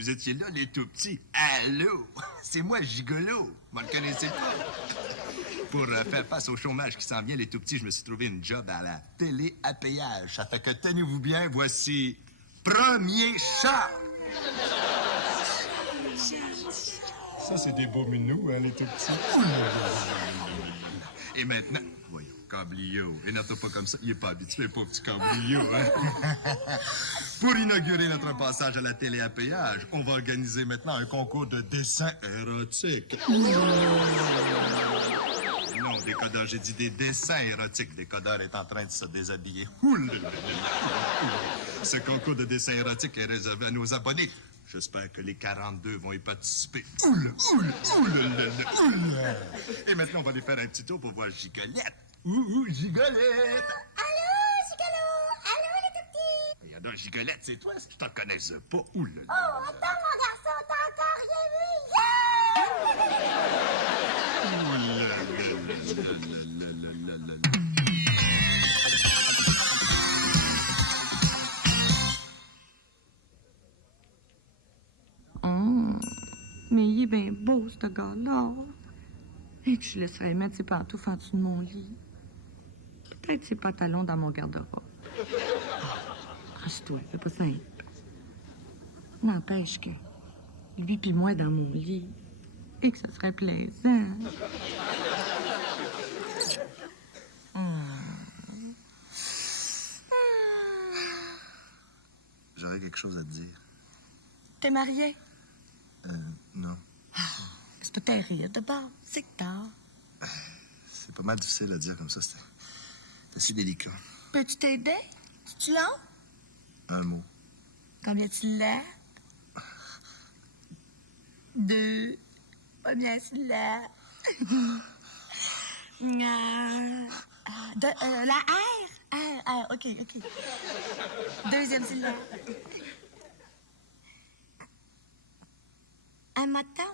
Vous étiez là, les tout petits. Allô? C'est moi, Gigolo. Vous me le connaissez pas? Pour faire face au chômage qui s'en vient, les tout petits, je me suis trouvé une job à la télé à péage. Ça fait que tenez-vous bien, voici Premier Chat. Ça, c'est des beaux minous, hein, les tout petits. Et maintenant, voyons, Camblio. Énerve-toi pas comme ça, il est pas habitué, pauvre petit Camblio, hein. Pour inaugurer notre passage à la télé à péage, on va organiser maintenant un concours de dessin érotique. Non, décodeur, j'ai dit des dessins érotiques. Décodeur est en train de se déshabiller. Ce concours de dessin érotique est réservé à nos abonnés. J'espère que les 42 vont y participer. Et maintenant, on va aller faire un petit tour pour voir Gigolette. Gigolette! Allô, Gigolo! Allô, les tout petits! Regarde donc, Gigolette, c'est toi, est-ce que tu t'en connaissais pas? Oh, attends, mon garçon, t'as encore rien vu? Mais il est bien beau, ce gars-là. Et que je laisserais mettre ses pantoufles en dessous de mon lit. Peut-être ses pantalons dans mon garde-robe. Rasse-toi, c'est pas simple. N'empêche que lui puis moi dans mon lit, et que ça serait plaisant. J'aurais quelque chose à te dire. T'es marié? Non. C'est pas tes rire de bord, c'est que tard. C'est pas mal difficile à dire comme ça. C'est assez délicat. Peux-tu t'aider? Tu l'as? Un mot. Combien tu l'as? 2. Combien tu l'as? La R? R, OK. Deuxième syllabe. Un matin?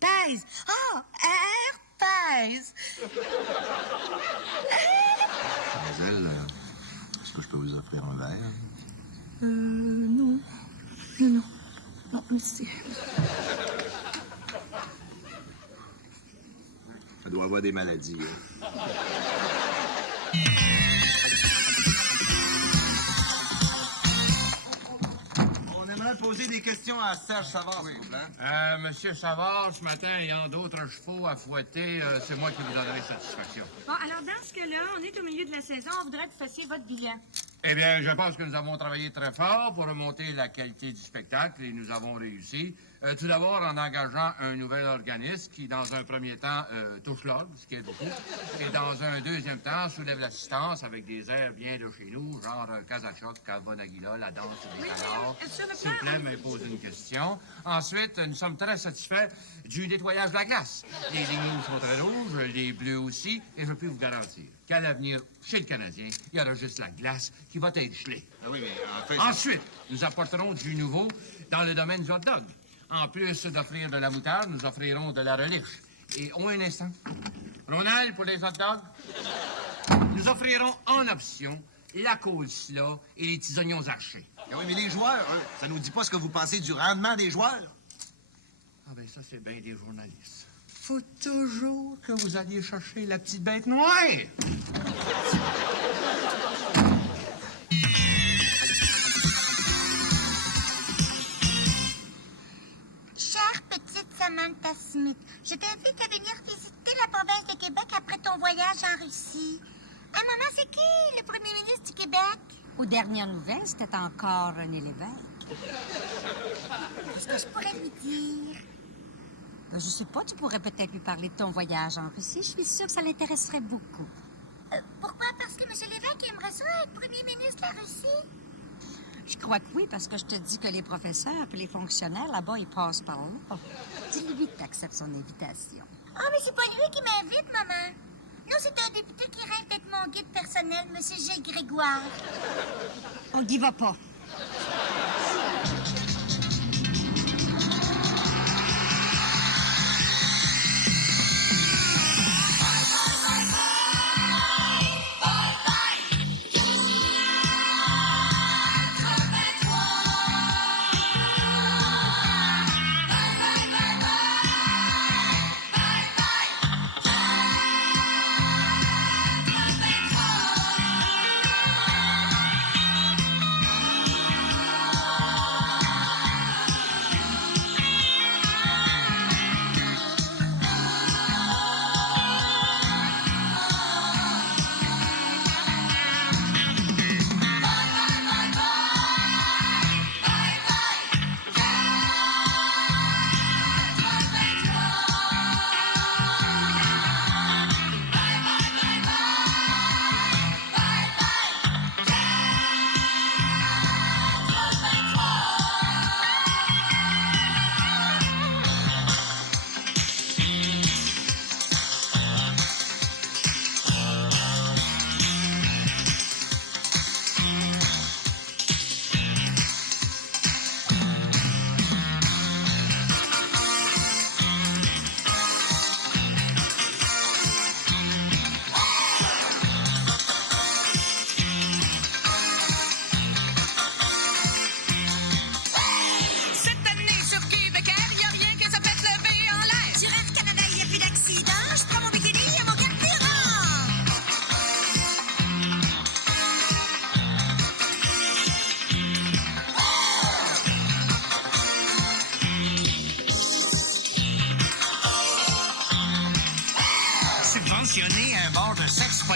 Pèse. Ah! R, pèse. Mademoiselle, est-ce que je peux vous offrir un verre? Non, merci. Ça doit avoir des maladies. On aimerait poser des questions à Serge Savard, s'il vous plaît. Monsieur Savard, ce matin, ayant d'autres chevaux à fouetter, c'est moi qui vous donnerai satisfaction. Bon, alors dans ce cas-là, on est au milieu de la saison, on voudrait que vous fassiez votre bilan. Eh bien, je pense que nous avons travaillé très fort pour remonter la qualité du spectacle et nous avons réussi. Tout d'abord en engageant un nouvel organisme qui, dans un premier temps, touche l'orgue, ce qui est beaucoup, et dans un deuxième temps, soulève l'assistance avec des airs bien de chez nous, genre Casachoc, Calvon-Aguila, la danse des canards. sur le S'il vous plaît, me poser une question. Ensuite, nous sommes très satisfaits du nettoyage de la glace. Les lignes sont très rouges, les bleus aussi, et je peux vous garantir qu'à l'avenir, chez le Canadien, il y aura juste la glace qui va être gelée. Ah oui, mais en fait... Ensuite, nous apporterons du nouveau dans le domaine du hot dog. En plus d'offrir de la moutarde, nous offrirons de la relish. Et un instant. Ronald, pour les hot dogs, nous offrirons en option la coleslaw et les petits oignons hachés. Ah oui, mais les joueurs, ça nous dit pas ce que vous pensez du rendement des joueurs. Ah ben ça, c'est bien des journalistes. Faut toujours que vous alliez chercher la petite bête noire. Chère petite Samantha Smith, je t'invite à venir visiter la province de Québec après ton voyage en Russie. Maman, c'est qui le premier ministre du Québec? Aux dernières nouvelles, c'était encore René Lévesque. Qu'est-ce que je pourrais lui dire? Je sais pas, tu pourrais peut-être lui parler de ton voyage en Russie. Je suis sûre que ça l'intéresserait beaucoup. Pourquoi? Parce que M. Lévesque aimerait ça être premier ministre de la Russie? Je crois que oui, parce que je te dis que les professeurs et les fonctionnaires là-bas, ils passent par là. Dis-lui que tu acceptes son invitation. Ah, mais c'est pas lui qui m'invite, maman. Non, c'est un député qui rêve d'être mon guide personnel, M. G. Grégoire. On n'y va pas.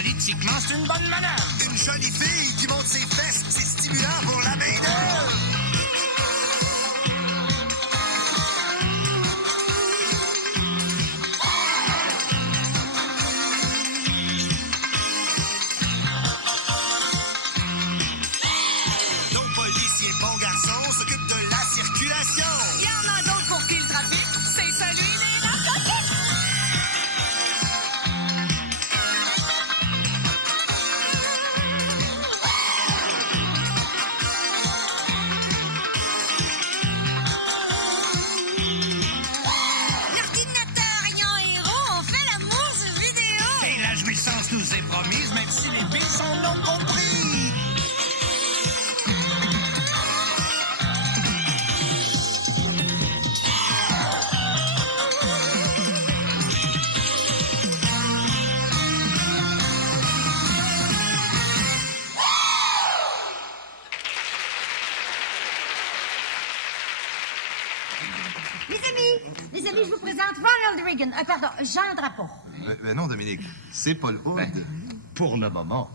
Politiquement, c'est une bonne manœuvre. Une jolie fille qui monte ses fesses, c'est stimulant pour la main-d'œuvre. Nos policiers bons garçons s'occupent de la circulation. Il y en a d'autres pour qui le trafic, c'est celui des narcotiques. L'ordinateur ayant héros, on fait l'amour sur vidéo. Et la jouissance nous est promise, même si les billes sont non compris. Les amis, je vous présente Ronald Reagan. Pardon, Jean Drapeau. Mais non, Dominique, c'est Paul Hood. Pour le moment.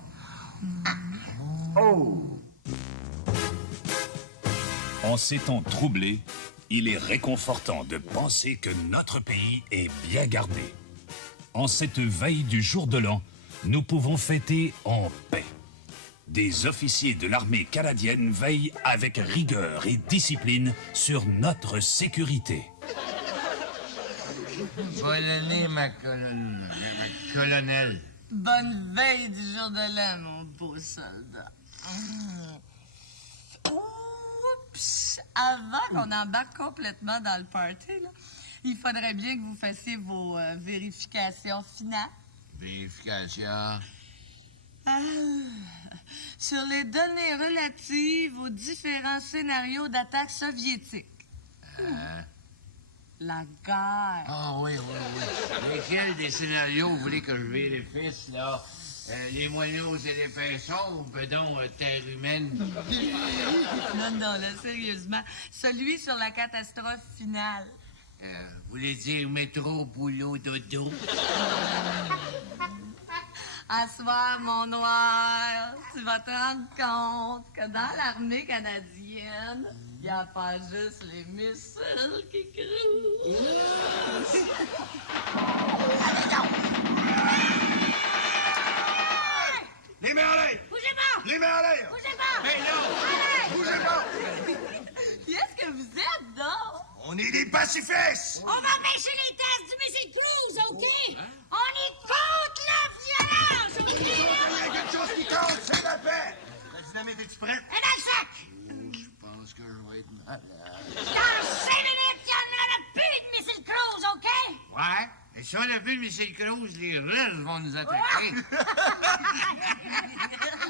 En ces temps troublés, il est réconfortant de penser que notre pays est bien gardé. En cette veille du jour de l'an, nous pouvons fêter en paix. Des officiers de l'armée canadienne veillent avec rigueur et discipline sur notre sécurité. Bonne année, ma colonel. Bonne veille du jour de l'an, mon beau soldat. Oups! Avant qu'on embarque complètement dans le party, là, il faudrait bien que vous fassiez vos vérifications finales. Vérification. Sur les données relatives aux différents scénarios d'attaque soviétiques. La guerre. Ah oui. Lesquels des scénarios vous voulez que je vérifie, là? Les moineaux et les pinsons, ou bedon terre humaine? Non, là, sérieusement. Celui sur la catastrophe finale. Vous voulez dire métro, boulot, dodo? À soir, mon noir, tu vas te rendre compte que dans l'armée canadienne, il n'y a pas juste les missiles qui croulent. Les mains en l'air! Bougez pas! Les mains en l'air! Bougez pas! Mais non! Bougez pas! Qui est-ce que vous êtes, donc? On est des pacifistes! On va empêcher les tests du missile Cruise, OK? On est contre la violence, OK? Il y a quelque chose qui compte, c'est la paix! La dynamite, es-tu prête? Et dans le sac! Je pense que je vais être malade. Dans 5 minutes, il y en aura plus de missile Cruise, OK? Ouais? Et si on a vu le missile Cruise, les Russes vont nous attaquer.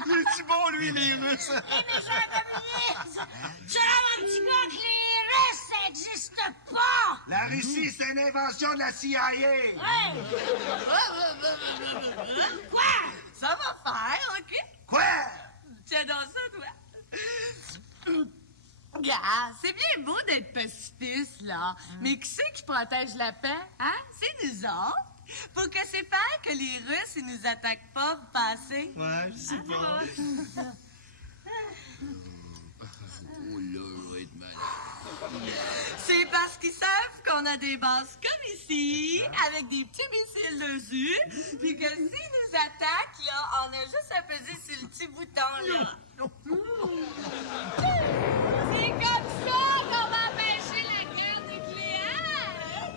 Il est-tu bon, lui, les Russes? Les méchants communistes! Tu mon petit gars que les Russes, ça n'existe pas! La Russie, c'est une invention de la CIA! Ouais! Quoi? Ça va faire, OK? Quoi? Tiens donc ça, toi. Regarde, c'est bien beau d'être pacifiste, là. Mais qui c'est qui protège la paix, hein? C'est nous autres. Faut que c'est faire que les Russes, ils nous attaquent pas, vous pensez? Ouais, je sais pas. Oh là, je vais être malade. C'est parce qu'ils savent qu'on a des bases comme ici, avec des petits missiles dessus, puis que s'ils nous attaquent, là, on a juste à peser sur le petit bouton, là. C'est comme ça qu'on va empêcher la guerre nucléaire!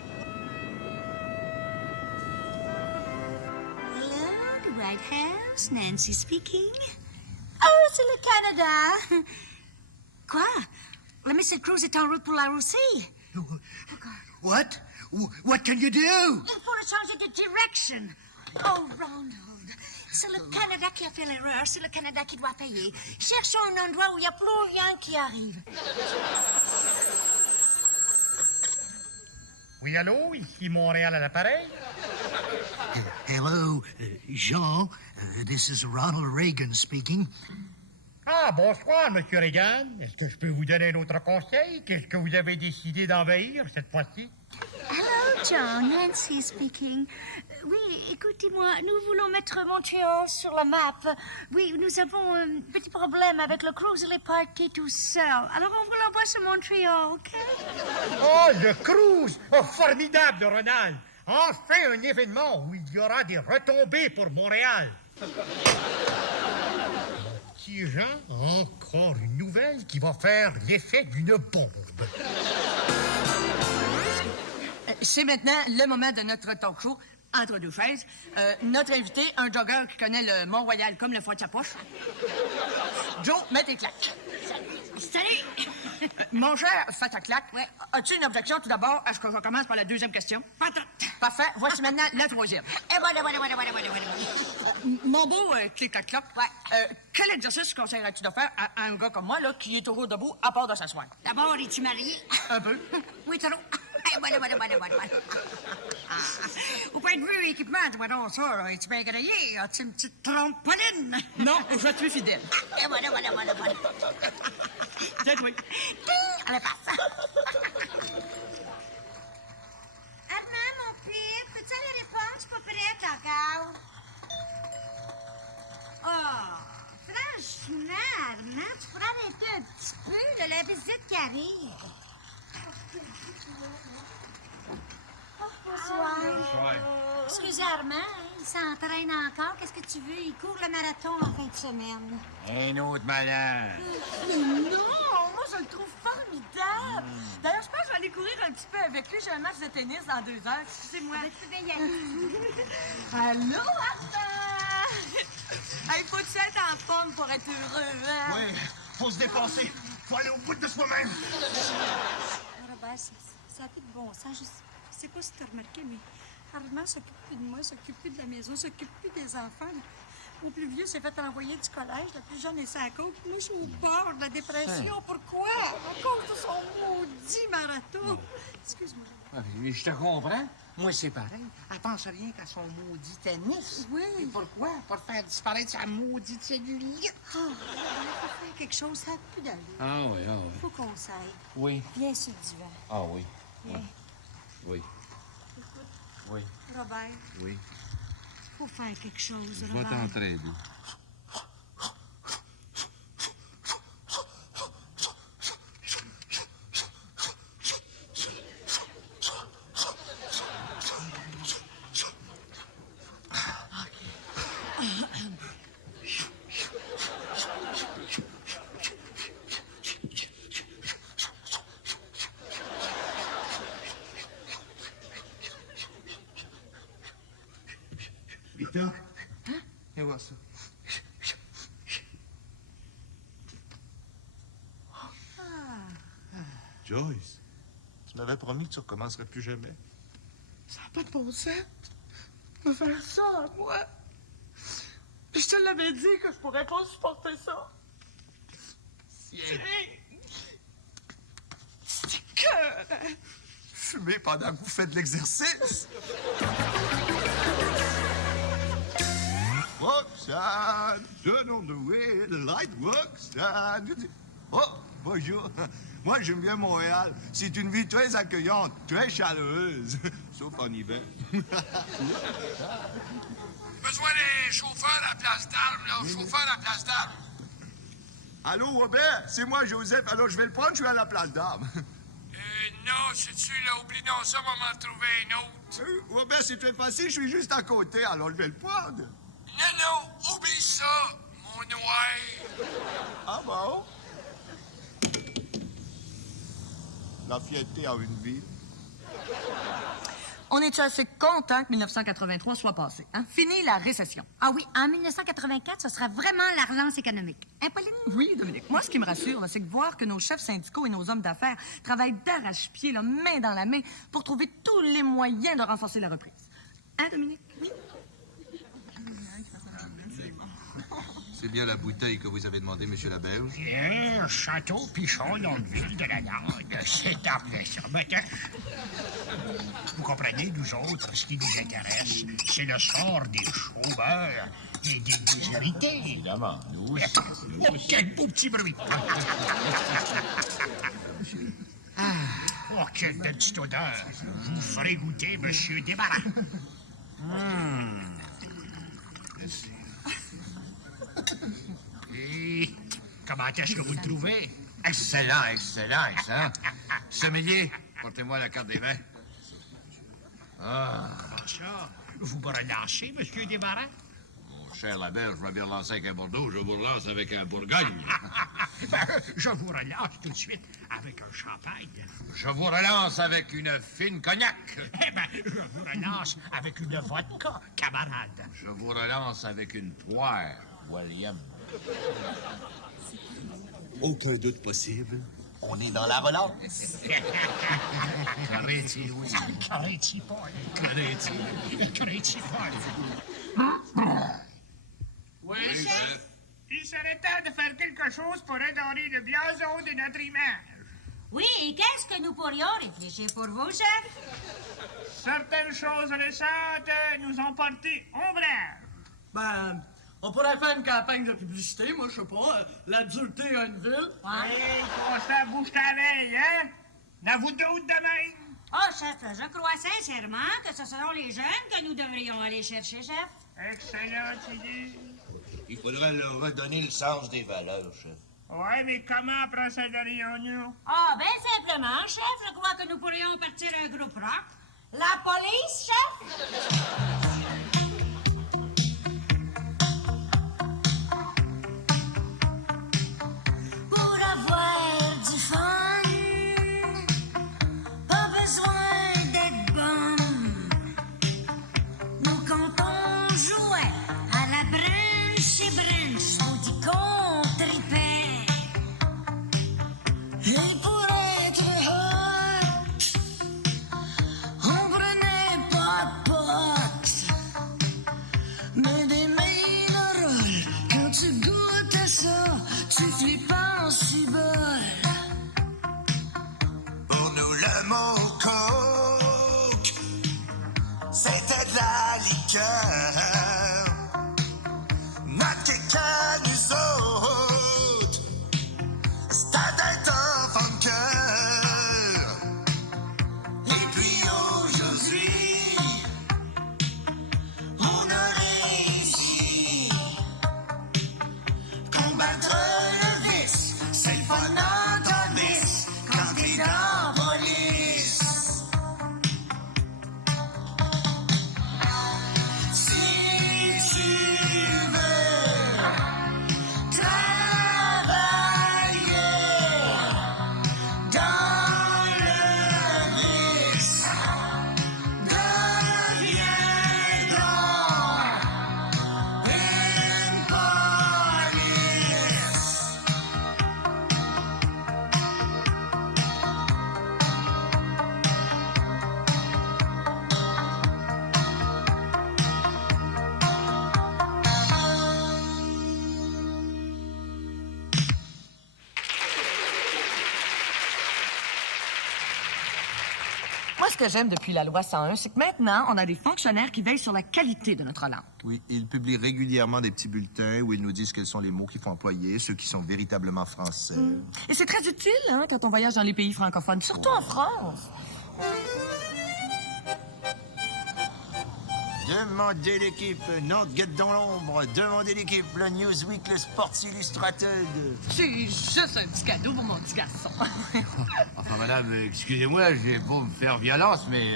Hello, the White House. Nancy speaking. Oh, c'est le Canada. Quoi? Le missile Cruise est en route pour la Russie. What? What can you do? Il faut le changer de direction. Oh, Ronald. C'est le Canada qui a fait l'erreur. C'est le Canada qui doit payer. Cherchons un endroit où il n'y a plus rien qui arrive. Oui, allô, ici Montréal à l'appareil. Hello, Jean. This is Ronald Reagan speaking. Ah, bonsoir, Monsieur Reagan. Est-ce que je peux vous donner un autre conseil? Qu'est-ce que vous avez décidé d'envahir cette fois-ci? Hello, John, Nancy speaking. Oui, écoutez-moi, nous voulons mettre Montréal sur la map. Oui, nous avons un petit problème avec le cruise, il est parti tout seul. Alors on vous l'envoie sur Montréal, OK? Oh, le cruise! Oh, formidable, Ronald! Enfin un événement où il y aura des retombées pour Montréal. Petit Jean, encore une nouvelle qui va faire l'effet d'une bombe. C'est maintenant le moment de notre talk show, Entre deux chaises. Notre invité, un jogger qui connaît le Mont-Royal comme le fond de sa poche. Joe, mets tes claques. Salut! Mon cher, fais ta claque. As-tu une objection tout d'abord à ce que je commence par la deuxième question? Pas tant. Parfait. Voici maintenant la troisième. Et voilà. Mon beau clic-clac-clac, quel exercice conseillerais-tu de faire à un gars comme moi, là, qui est toujours debout, à part de s'asseoir? D'abord, es-tu marié? Un peu. Oui, trop. Et voilà. Au point de vue équipement, dis-moi donc ça, là, es-tu bien grillé? As-tu une petite trampoline? Non, je suis fidèle. Et voilà. Tiens, oui. Ding! À la face. Armand, mon pire, peux-tu aller répondre? Je suis pas prête encore. Oh, franchement, Armand, tu pourrais arrêter un petit peu de la visite qui arrive. Bonsoir. Excusez Armand, il s'entraîne encore. Qu'est-ce que tu veux? Il court le marathon en fin de semaine. Un autre malade. Non, moi, je le trouve formidable. D'ailleurs, je pense que je vais aller courir un petit peu avec lui. J'ai un match de tennis dans 2 heures. Excusez-moi. Tu peux y aller. Allô, Arthur! Hey, faut-tu être en forme pour être heureux, hein? Oui, faut se dépasser. Faut aller au bout de soi-même. Robert, ça a plus de bon sens. Je sais pas si t'as remarqué, mais Armand s'occupe plus de moi, s'occupe plus de la maison, s'occupe plus des enfants. Mon plus vieux s'est fait envoyer du collège, le plus jeune est sa côte. Moi, je suis au bord de la dépression. Pourquoi? À cause de son maudit marathon. Excuse-moi. Mais je te comprends. Moi, c'est pareil. Elle pense rien qu'à son maudit tennis. Oui. Et pourquoi? Pour faire disparaître sa maudite cellulite. Ah, il faut faire quelque chose, ça n'a plus d'allure. Ah oui. Faut qu'on s'aille. Oui. Viens sur le divan. Ah oui. Viens. Oui. Oui. Robert, Oui. faut faire quelque chose, Je vais Robert. t'entraider. Victor? Viens voir ça. Joyce, tu m'avais promis que tu recommencerais plus jamais. Ça n'a pas de bon sens. Me faire ça à moi. Je te l'avais dit que je pourrais pas supporter ça. C'est que... Fumer pendant que vous faites de l'exercice. Roxane, turn on the way, the light, Roxane. Oh, bonjour. Moi, j'aime bien Montréal. C'est une ville très accueillante, très chaleureuse. Sauf en hiver. Besoin des chauffeurs à la place d'armes, là. Chauffeur à la place d'armes. Allô, Robert? C'est moi, Joseph. Alors, je vais le prendre, je suis à la place d'armes. Non, c'est-tu, là, oublie donc ça, on va m'en trouver un autre. Robert, c'est très facile, je suis juste à côté, alors je vais le prendre. Non, oublie ça, mon noir. Ah bon? La fierté en une ville. On est-tu assez content que 1983 soit passé, hein? Fini la récession. Ah oui, en 1984, ce sera vraiment la relance économique. Hein, Pauline? Oui, Dominique. Moi, ce qui me rassure, là, c'est que voir que nos chefs syndicaux et nos hommes d'affaires travaillent d'arrache-pied, là, main dans la main, pour trouver tous les moyens de renforcer la reprise. Hein, Dominique? Oui. C'est bien la bouteille que vous avez demandé, Monsieur Laberge. Bien, Château Pichon, Longueville de la Langue, c'est après ça. Maintenant, vous comprenez, nous autres, ce qui nous intéresse, c'est le sort des chômeurs et des déshérités. Évidemment, nous Oh, quel beau petit bruit! quelle belle petite odeur. Vous ferez goûter, Monsieur Desmarats. Merci. Et comment est-ce que vous le trouvez? Excellent, excellent, excellent. Sommelier, portez-moi la carte des vins. Comment ça? Vous me relancez, Monsieur Desmarats? Mon cher Labelle, je vais bien relancer avec un Bordeaux, je vous relance avec un Bourgogne. Ben, je vous relance tout de suite avec un champagne. Je vous relance avec une fine cognac. Eh ben, je vous relance avec une vodka, camarade. Je vous relance avec une poire, William. Aucun doute possible. On est dans la relance. Carretti, oui. Carretti Paul. Carretti Paul. Oui, chef? Il serait temps de faire quelque chose pour redorer le blason de notre image. Oui, et qu'est-ce que nous pourrions réfléchir pour vous, chef? Certaines choses récentes nous ont porté ombrage. Ben, on pourrait faire une campagne de publicité, moi, je sais pas. La dureté à une ville. Hey, constat bouge ta veille, hein? N'avez-vous doute de même? Oh, chef, je crois sincèrement que ce seront les jeunes que nous devrions aller chercher, chef. Excellente idée. Il faudrait leur redonner le sens des valeurs, chef. Ouais, mais comment procéderions-nous? Ah, bien simplement, chef, je crois que nous pourrions partir un groupe rock. La police, chef? Pour avoir du fun, pas besoin d'être bonne. Nous, quand on jouait à la brunch et brunch, on dit qu'on tripait. Et pour être hot, on prenait pas de potes, mais des mineroles. Quand tu goûtes à ça, tu flippes en cibole. Pour nous, le mot coke, c'était de la liqueur. Notre kick à nous autres, c'était d'être enfant de cœur. Et puis aujourd'hui, on a réussi. Combattre le vice, c'est le fun en tournis quand t'es dans la police. Si tu veux travailler dans le vice, deviens donc une police. Moi, ce que j'aime depuis la loi 101, c'est que maintenant, on a des fonctionnaires qui veillent sur la qualité de notre langue. Oui, ils publient régulièrement des petits bulletins où ils nous disent quels sont les mots qu'il faut employer, ceux qui sont véritablement français. Et c'est très utile, hein, quand on voyage dans les pays francophones, surtout en France. Demandez l'équipe, Nantes guette dans l'ombre. Demandez l'équipe, le Newsweek, le Sports Illustrated. C'est juste un petit cadeau pour mon petit garçon. Enfin, madame, excusez-moi, je vais pas me faire violence, mais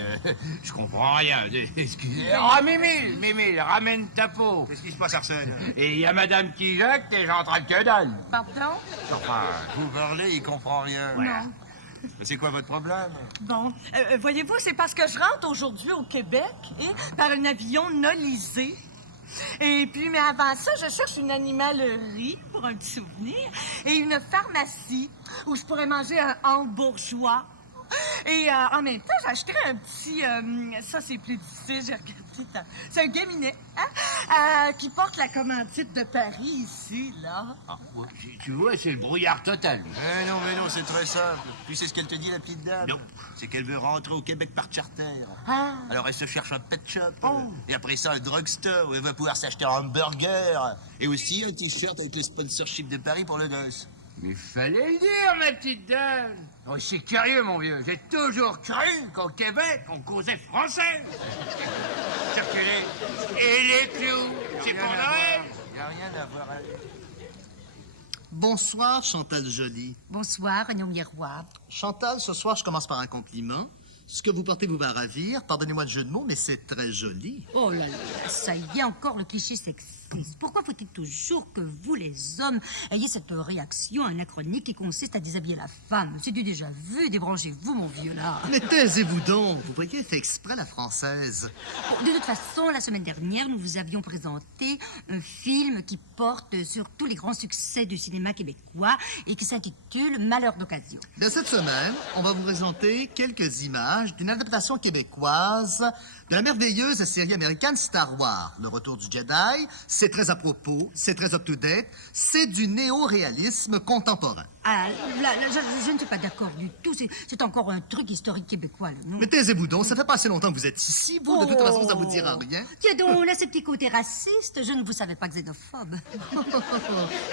je comprends rien. Excusez. Ah, Mimile, ramène ta peau. Qu'est-ce qui se passe, Arsène? Et il y a madame qui jette et j'entraîne que dalle. Pardon? Enfin, vous parlez, il comprend rien. Non. Mais c'est quoi votre problème? Bon, voyez-vous, c'est parce que je rentre aujourd'hui au Québec par un avion nolisé. Et puis, mais avant ça, je cherche une animalerie pour un petit souvenir et une pharmacie où je pourrais manger un hambourgeois. Et en même temps, j'ai acheté un petit... ça, c'est plus difficile, j'ai regardé. C'est un gaminet, hein, qui porte la commandite de Paris ici, là. Ah, ouais, tu vois, c'est le brouillard total. Mais non, c'est très simple. Tu sais ce qu'elle te dit, la petite dame? Non. C'est qu'elle veut rentrer au Québec par charter. Ah. Alors elle se cherche un pet shop. Et après ça, un drugstore où elle va pouvoir s'acheter un hamburger. Et aussi un t-shirt avec le sponsorship de Paris pour le gosse. Mais fallait le dire, ma petite dame. Oh, c'est curieux, mon vieux. J'ai toujours cru qu'au Québec, on causait français. Circulez. Et les clous, c'est pour Noël. Y a rien à voir avec... Bonsoir, Chantal Joly. Bonsoir, Renaud Miroir. Chantal, ce soir, je commence par un compliment. Ce que vous portez vous va ravir. Pardonnez-moi le jeu de mots, mais c'est très joli. Oh là là, ça y est, encore le cliché sexiste. Pourquoi faut-il toujours que vous, les hommes, ayez cette réaction anachronique qui consiste à déshabiller la femme? C'est du déjà vu, débranchez-vous, mon vieux, là. Mais taisez-vous donc. Vous voyez, fait exprès la française. Bon, de toute façon, la semaine dernière, nous vous avions présenté un film qui porte sur tous les grands succès du cinéma québécois et qui s'intitule Malheur d'occasion. Mais cette semaine, on va vous présenter quelques images d'une adaptation québécoise de la merveilleuse série américaine Star Wars. Le retour du Jedi, c'est très à propos, c'est très up-to-date, c'est du néo-réalisme contemporain. Ah, là, je ne suis pas d'accord du tout. C'est encore un truc historique québécois, là, non? Mais taisez-vous donc, ça fait pas assez longtemps que vous êtes ici, vous, de toute façon, ça vous dira rien. Tiens donc, là, ce petit côté raciste, je ne vous savais pas xénophobe.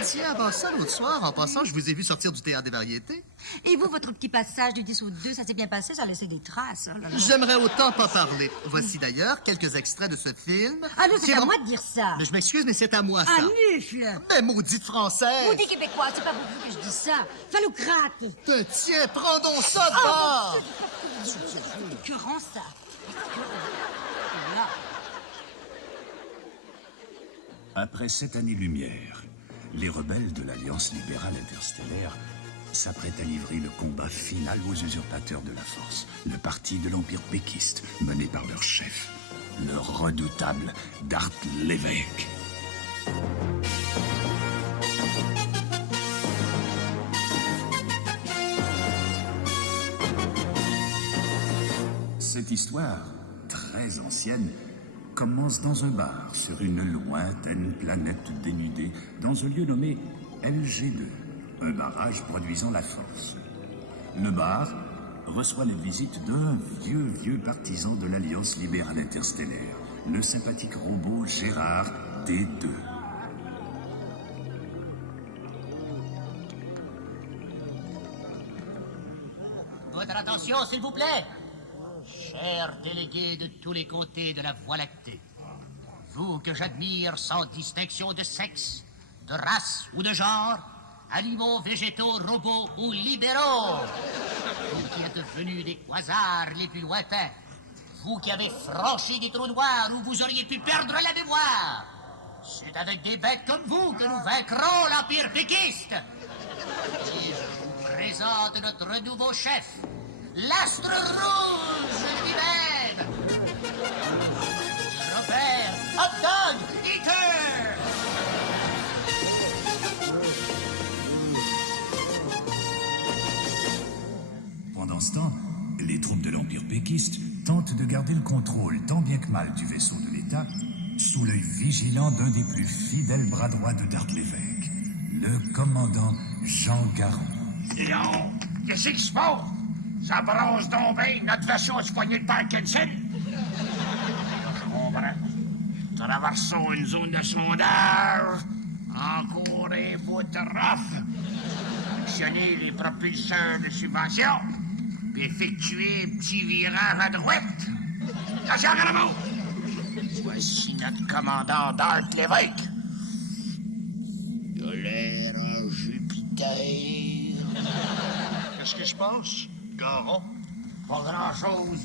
Tiens, avant ça, l'autre soir, en passant, je vous ai vu sortir du théâtre des variétés. Et vous, votre petit passage du 10 au 2, ça s'est bien passé, ça a laissé des traces. Oh là là. J'aimerais autant pas parler. Voici d'ailleurs quelques extraits de ce film. Ah non, c'est à vraiment- moi de dire ça. Mais je m'excuse, mais c'est à moi, ça. Ah, mufle. Mais maudite française! Maudit québécois, c'est pas pour vous que je dis ça. Phallocrate. Tiens, prends donc ça de bord! C'est écœurant, ça. Là. Après 7 années-lumière, les rebelles de l'Alliance libérale interstellaire s'apprêtent à livrer le combat final aux usurpateurs de la Force, le parti de l'Empire péquiste, mené par leur chef, le redoutable Darth Lévesque. Cette histoire, très ancienne, commence dans un bar sur une lointaine planète dénudée, dans un lieu nommé LG2, un barrage produisant la force. Le bar reçoit la visite d'un vieux partisan de l'Alliance libérale interstellaire, le sympathique robot Gérard D2. Votre attention, s'il vous plaît. Chers délégués de tous les comtés de la Voie lactée, vous que j'admire sans distinction de sexe, de race ou de genre, animaux, végétaux, robots ou libéraux, vous qui êtes venus des quasars les plus lointains, vous qui avez franchi des trous noirs où vous auriez pu perdre la mémoire, c'est avec des bêtes comme vous que nous vaincrons l'Empire péquiste. Et je vous présente notre nouveau chef, l'astre rouge lui-même, Robert Hot Dog Eater. Pendant ce temps, les troupes de l'Empire péquiste tentent de garder le contrôle tant bien que mal du vaisseau de l'État, sous l'œil vigilant d'un des plus fidèles bras droits de Darth Lévesque, le commandant Jean Garon. Non, qu'est-ce qui se passe? Ça bronze donc bien notre vaisseau du poignet de Parkinson. Je comprends. Traversons une zone de sondage. Encore un bout de rough. Actionner les propulseurs de subvention. Puis effectuer un petit virage à droite. Attention, Garamo! Voici notre commandant Darth Lévesque. Il a l'air en Jupiter. Qu'est-ce qui se passe, Garon? Pas grand-chose.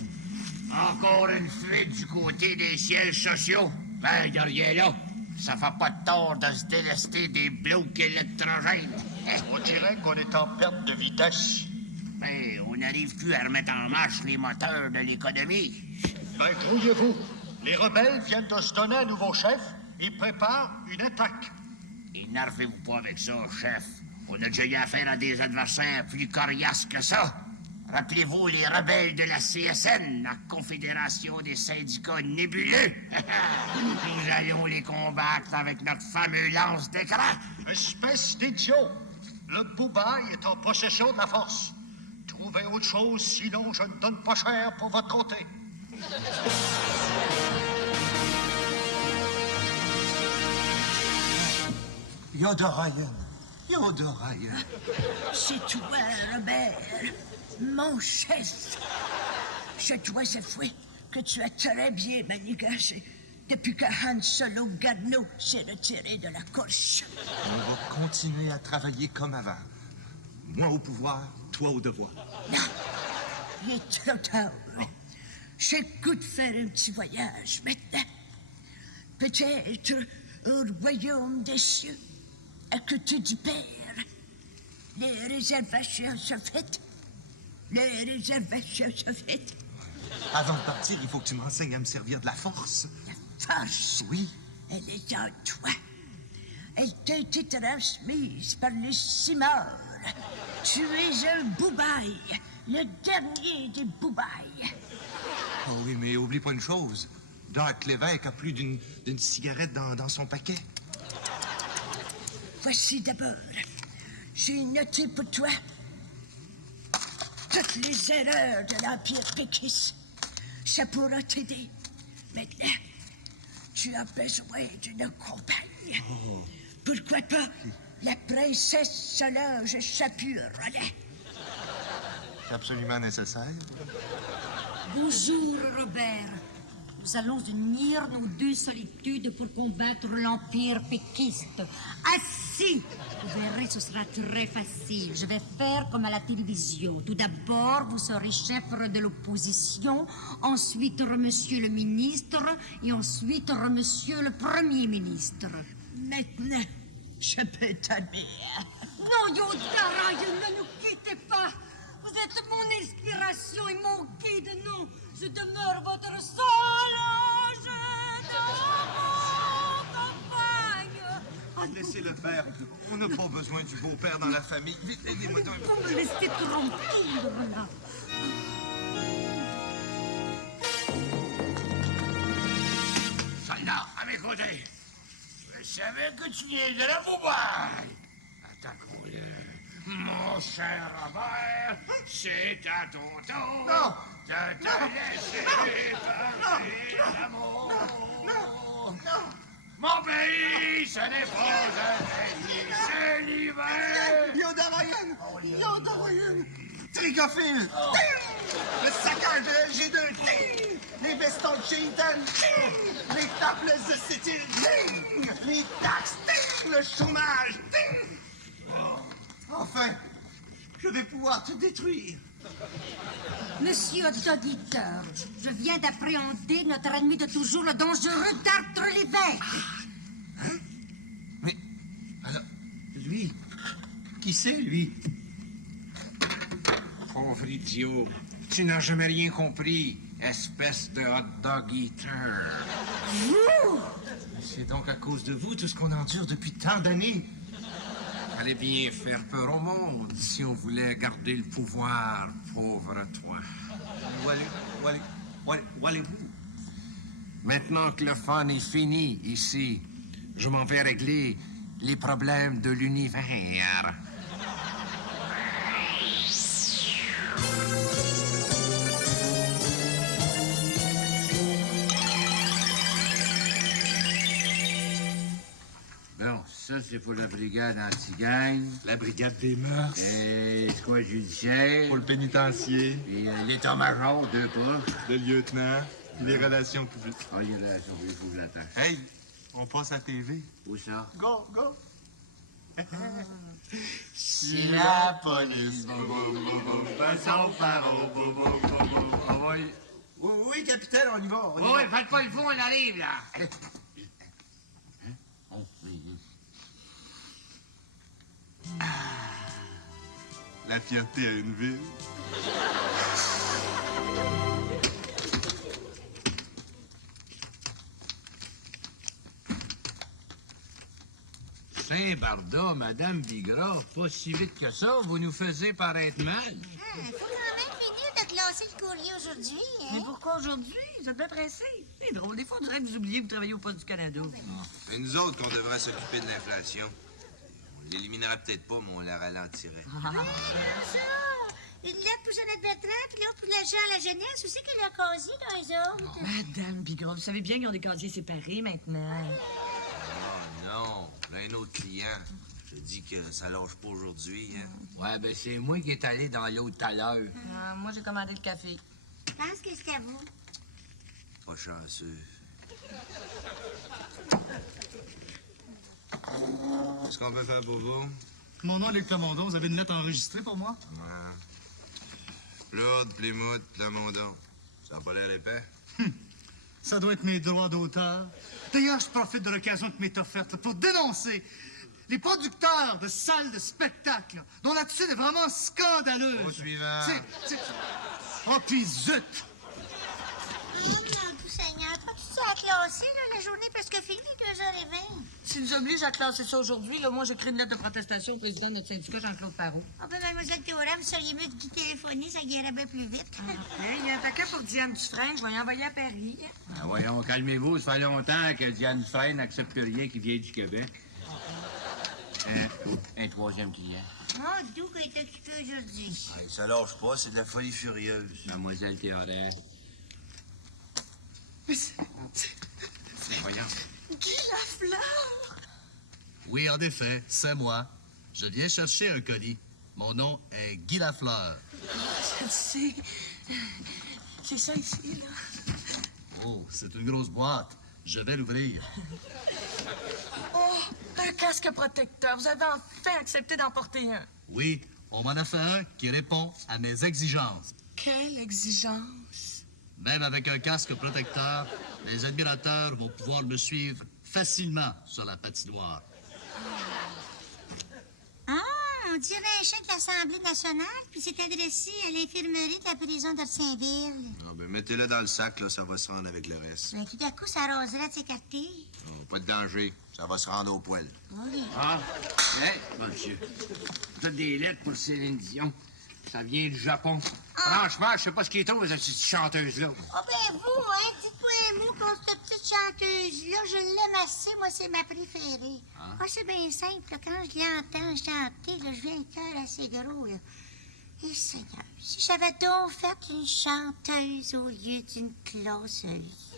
Encore une fuite du côté des ciels sociaux. Ben, y'a rien là. Ça fait pas de tort de se délester des blocs électrogènes. On dirait qu'on est en perte de vitesse. Ben, on n'arrive plus à remettre en marche les moteurs de l'économie. Ben, grouillez-vous. Les rebelles viennent de se donner un nouveau chef. Ils préparent une attaque. Énervez-vous pas avec ça, chef. On a déjà eu affaire à des adversaires plus coriaces que ça. Rappelez-vous les rebelles de la CSN, la Confédération des syndicats nébuleux. Nous allons les combattre avec notre fameux lance d'écran. Espèce d'idiot! Le Boubaï est en possession de la force. Trouvez autre chose, sinon je ne donne pas cher pour votre côté. Yoda Ryan, Théodore Ryan. C'est toi, Robert, mon chef. Je dois avouer que tu as très bien manigagé depuis que Han Solo Garneau s'est retiré de la course. On va continuer à travailler comme avant. Moi au pouvoir, toi au devoir. Non, il est trop tard. J'ai le goût de faire un petit voyage maintenant. Peut-être au royaume des cieux, à côté du Père. Les réservations sont faites. Les réservations sont faites. Avant de partir, il faut que tu m'enseignes à me servir de la force. La force? Oui. Elle est en toi. Elle t'a été transmise par le Simard. Tu es un boubaille, le dernier des boubailles. Oh oui, mais oublie pas une chose. Dark Lévesque a plus d'une cigarette dans son paquet. Voici d'abord, j'ai noté pour toi toutes les erreurs de l'Empire péquiste. Ça pourra t'aider. Maintenant, tu as besoin d'une compagne. Oh. Pourquoi pas la princesse Solange Chaput-Rollet? C'est absolument nécessaire. Bonjour, Robert. Nous allons unir nos deux solitudes pour combattre l'Empire péquiste. Assis! Vous verrez, ce sera très facile. Je vais faire comme à la télévision. Tout d'abord, vous serez chef de l'opposition, ensuite monsieur le ministre, et ensuite monsieur le premier ministre. Maintenant, je peux t'admirer. Non, Yodara, ne nous quittez pas. Vous êtes mon inspiration et mon guide. Non, je demeure votre seul ange dans mon campagne. Laissez-le faire. On n'a pas besoin du beau-père dans la famille. Vite, aidez-moi donc. Vous me laissez tranquille, là. Soldat, à mes côtés. Je savais que tu viens de la Boubaille. Attaquons-le. Mon cher Robert, c'est à ton tour Non. de te laisser parler d'amour. Non. Mon pays, ce n'est pas un pays, c'est l'hiver. Yoda Ryan. Trigophile. Le saccage de G2. Les vestons de chez Eaton. Les tables de City. Les taxes. Le chômage. Enfin, je vais pouvoir te détruire. Monsieur l'auditeur, je viens d'appréhender notre ennemi de toujours, le dangereux Dartre Lévesque. Mais, alors, lui, qui c'est, lui? Pauvre idiot, tu n'as jamais rien compris, espèce de hot dog eater. C'est donc à cause de vous tout ce qu'on endure depuis tant d'années. Fallait bien faire peur au monde si on voulait garder le pouvoir, pauvre toi. Où allez-vous? Maintenant que le fun est fini ici, je m'en vais régler les problèmes de l'univers. Bon, ça, c'est pour la brigade anti-gang. La brigade des mœurs. Et l'escouade judiciaire. Pour le pénitencier. Et l'état-major, 2 poches. Le lieutenant. Les relations publiques. Ah, il y a la il faut que j'attende. Hey, on passe à TV. Où ça? Go. Si la police. Passons par Oui, capitaine, on y va. Oui, faites pas le fou, on arrive, là. Allez. La fierté à une ville. Saint-Barda, Madame Bigra, pas si vite que ça, vous nous faisiez paraître mal. Faut quand même finir de classer le courrier aujourd'hui, hein? Mais pourquoi aujourd'hui? Vous êtes bien pressé. C'est drôle. Des fois, on dirait que vous oubliez que vous travaillez au Poste du Canada. C'est nous autres qu'on devrait s'occuper de l'inflation. On l'éliminera peut-être pas, mais on la ralentirait. Ça! Une lettre pour Jeannette Bertrand, puis l'autre pour l'agent à la jeunesse aussi qui l'a causé dans les autres. Madame Bigra, vous savez bien qu'ils ont des casiers séparés maintenant. Oh non, plein d'autres clients. Je te dis que ça lâche pas aujourd'hui, hein. Ouais, ben c'est moi qui est allé dans l'eau tout à l'heure. Ah, moi, j'ai commandé le café. Je pense que c'est à vous. Pas chanceux. Qu'est-ce qu'on peut faire pour vous? Mon nom est Luc Plamondon. Vous avez une lettre enregistrée pour moi? Ouais. Claude, Plymouth, Plamondon. Ça n'a pas l'air épais? Ça doit être mes droits d'auteur. D'ailleurs, je profite de l'occasion qui m'est offerte pour dénoncer les producteurs de salles de spectacle dont l'attitude est vraiment scandaleuse. Au suivant. Oh, puis zut! Oh, mon Dieu Seigneur, pas tout ça à classer, là, la journée est presque finie, 2h20. S'ils nous obligent à classer ça aujourd'hui, là, moi, j'écris une lettre de protestation au président de notre syndicat, Jean-Claude Parot. Ah ben, mademoiselle Théorème, vous seriez mieux de téléphoner, ça irait bien plus vite. Il y a un paquet pour Diane Dufresne, je vais y envoyer à Paris. Ah, voyons, calmez-vous, ça fait longtemps que Diane Dufresne n'accepte plus rien qui vient du Québec. Un troisième client. Oh, d'où qu'il est occupé aujourd'hui? Hey, ça lâche pas, c'est de la folie furieuse. Mademoiselle Théodore. Voyons. Guy Lafleur! Oui, en effet, c'est moi. Je viens chercher un colis. Mon nom est Guy Lafleur. Je le sais. C'est ça ici, là. Oh, c'est une grosse boîte. Je vais l'ouvrir. Oh, un casque protecteur. Vous avez enfin accepté d'en porter un. Oui, on m'en a fait un qui répond à mes exigences. Quelle exigence! Même avec un casque protecteur, les admirateurs vont pouvoir me suivre facilement sur la patinoire. Ah, on dirait un chien de l'Assemblée nationale, puis c'est adressé à l'infirmerie de la prison d'Orsainville. Ah, ben, mettez-le dans le sac, là, ça va se rendre avec le reste. Mais tout à coup, ça raserait de s'écarter. Oh, pas de danger, ça va se rendre au poil. Oui. Ah, hey, monsieur. Vous avez des lettres pour Céline Dion. Ça vient du Japon. Franchement, je sais pas ce qui est trop, cette petite chanteuse-là. Ah ben vous, hein, dites-moi un mot contre cette petite chanteuse-là. Je l'aime assez, moi, c'est ma préférée. Ah, c'est bien simple, là. Quand je l'entends chanter, là, je viens le cœur assez gros, là. Et Seigneur, si j'avais donc fait une chanteuse au lieu d'une classeuse.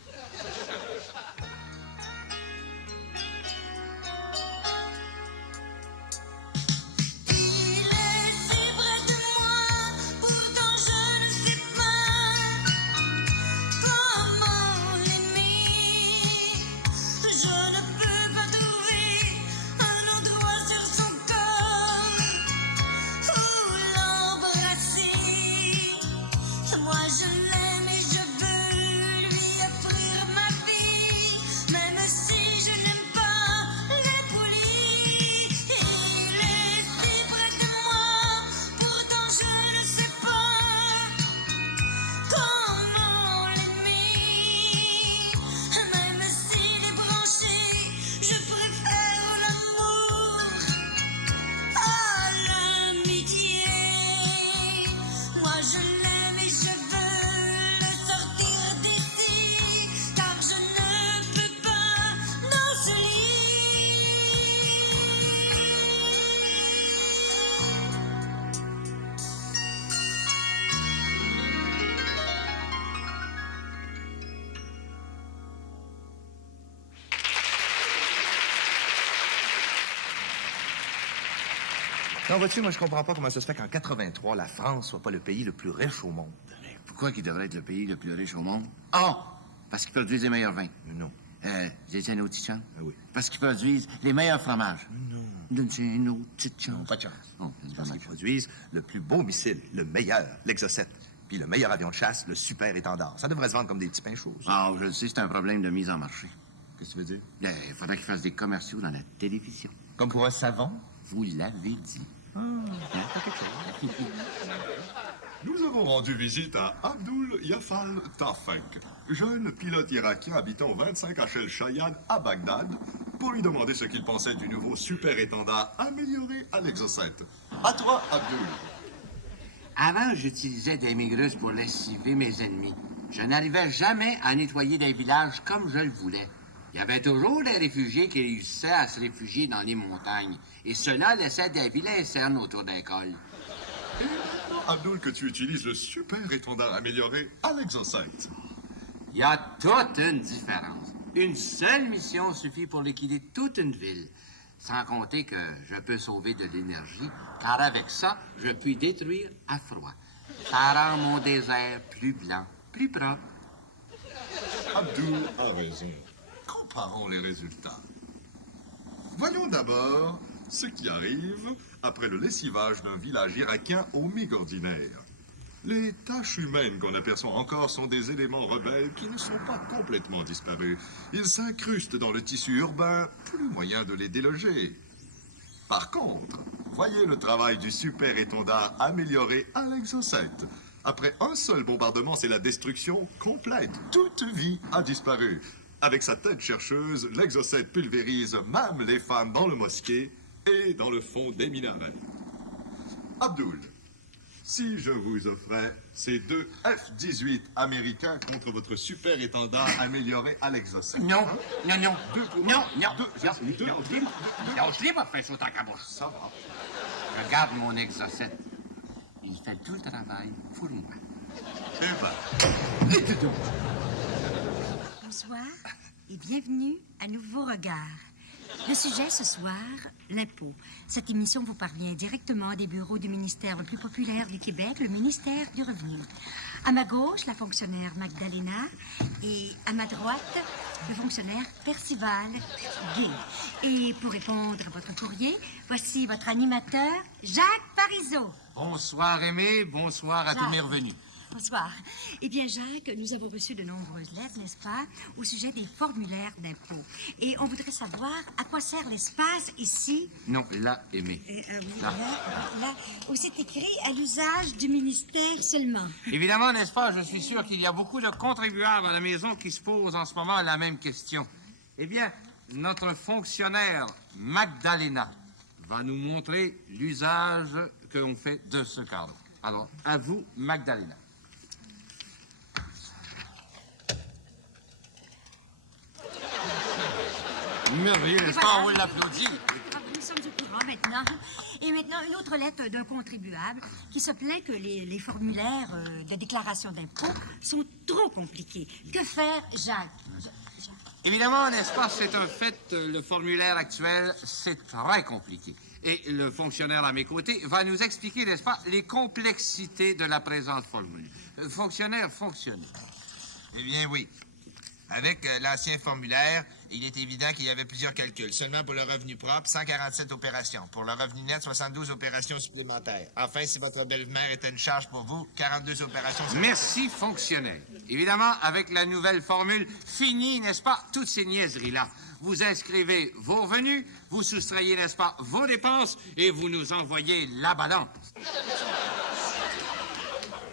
Non, vois-tu, moi, je comprends pas comment ça se fait qu'en 83, la France soit pas le pays le plus riche au monde. Pourquoi qu'il devrait être le pays le plus riche au monde? Ah! Parce qu'ils produisent les meilleurs vins. Non. J'ai un autre chance? Ah oui. Parce qu'ils produisent les meilleurs fromages. Non. Donne-moi une autre petite chance. Non, pas de chance. Oh, Parce qu'ils produisent le plus beau missile, le meilleur, l'Exocet, puis le meilleur avion de chasse, le super étendard. Ça devrait se vendre comme des petits pains chauds. Ah, je le sais, c'est un problème de mise en marché. Qu'est-ce que tu veux dire? Il faudrait qu'ils fassent des commerciaux dans la télévision. Comme pour un savon? Vous l'avez dit. Nous avons rendu visite à Abdul Yafal Tafek, jeune pilote irakien habitant au 25 HL Cheyenne à Bagdad, pour lui demander ce qu'il pensait du nouveau super-étendard amélioré à l'Exocet. À toi, Abdul. Avant, j'utilisais des migreuses pour lessiver mes ennemis. Je n'arrivais jamais à nettoyer des villages comme je le voulais. Il y avait toujours des réfugiés qui réussissaient à se réfugier dans les montagnes. Et cela laissait des vilains cernes autour des cols. Et maintenant, Abdul, que tu utilises le super-étendard amélioré à l'Exocet. Il y a toute une différence. Une seule mission suffit pour liquider toute une ville. Sans compter que je peux sauver de l'énergie, car avec ça, je puis détruire à froid. Ça rend mon désert plus blanc, plus propre. Abdul a raison. Comparons les résultats. Voyons d'abord ce qui arrive après le lessivage d'un village irakien au mig ordinaire. Les taches humaines qu'on aperçoit encore sont des éléments rebelles qui ne sont pas complètement disparus. Ils s'incrustent dans le tissu urbain, plus moyen de les déloger. Par contre, voyez le travail du super étendard amélioré à l'Exocet. Après un seul bombardement, c'est la destruction complète. Toute vie a disparu. Avec sa tête chercheuse, l'Exocet pulvérise même les femmes dans le mosquée et dans le fond des minarets. Abdul, si je vous offrais ces deux F-18 américains contre votre super étendard amélioré à l'Exocet. Non, non, non. Deux pour Non, un, non. deux. Je l'ai pas fait sauter en cabouche. Ça va. Je garde mon Exocet. Il fait tout le travail pour moi. Bonsoir et bienvenue à Nouveau Regard. Le sujet ce soir, l'impôt. Cette émission vous parvient directement des bureaux du ministère le plus populaire du Québec, le ministère du Revenu. À ma gauche, la fonctionnaire Magdalena et à ma droite, le fonctionnaire Percival Gay. Et pour répondre à votre courrier, voici votre animateur, Jacques Parizeau. Bonsoir, Aimé. Bonsoir à tous mes revenus. Bonsoir. Eh bien, Jacques, nous avons reçu de nombreuses lettres, n'est-ce pas, au sujet des formulaires d'impôt. Et on voudrait savoir à quoi sert l'espace ici. Non, là, Aimé. Là, où c'est écrit à l'usage du ministère seulement. Évidemment, n'est-ce pas, je suis sûr qu'il y a beaucoup de contribuables à la maison qui se posent en ce moment la même question. Eh bien, notre fonctionnaire Magdalena va nous montrer l'usage qu'on fait de ce cadre. Alors, à vous, Magdalena. Merveilleux, n'est-ce pas? On l'applaudit. Nous sommes au courant maintenant. Et maintenant, une autre lettre d'un contribuable qui se plaint que les formulaires de déclaration d'impôt sont trop compliqués. Que faire, Jacques? Évidemment, n'est-ce pas, c'est un fait, le formulaire actuel, c'est très compliqué. Et le fonctionnaire à mes côtés va nous expliquer, n'est-ce pas, les complexités de la présente formule. Fonctionnaire. Eh bien, oui. Avec l'ancien formulaire, il est évident qu'il y avait plusieurs calculs. Seulement pour le revenu propre, 147 opérations. Pour le revenu net, 72 opérations supplémentaires. Enfin, si votre belle-mère était une charge pour vous, 42 opérations supplémentaires. Merci, fonctionnaire. Évidemment, avec la nouvelle formule, fini, n'est-ce pas, toutes ces niaiseries-là. Vous inscrivez vos revenus, vous soustrayez, n'est-ce pas, vos dépenses, et vous nous envoyez la balance.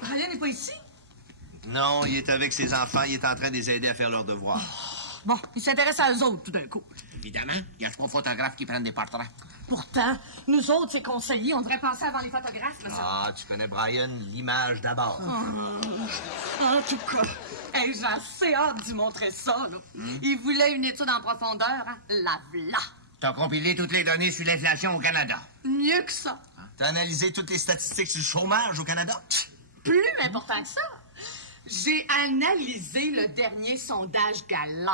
Brian n'est pas ici? Non, il est avec ses enfants, il est en train de les aider à faire leurs devoirs. Bon, il s'intéresse à eux autres tout d'un coup. Évidemment, il y a 3 photographes qui prennent des portraits. Pourtant, nous autres, ces conseillers, on devrait penser avant les photographes, monsieur. Ah, tu connais Brian, l'image d'abord. En tout cas, hey, j'ai assez hâte d'y montrer ça, là. Il voulait une étude en profondeur, hein? La v'là. T'as compilé toutes les données sur l'inflation au Canada. Mieux que ça. T'as analysé toutes les statistiques sur le chômage au Canada? Plus important que ça. J'ai analysé le dernier sondage Gallup.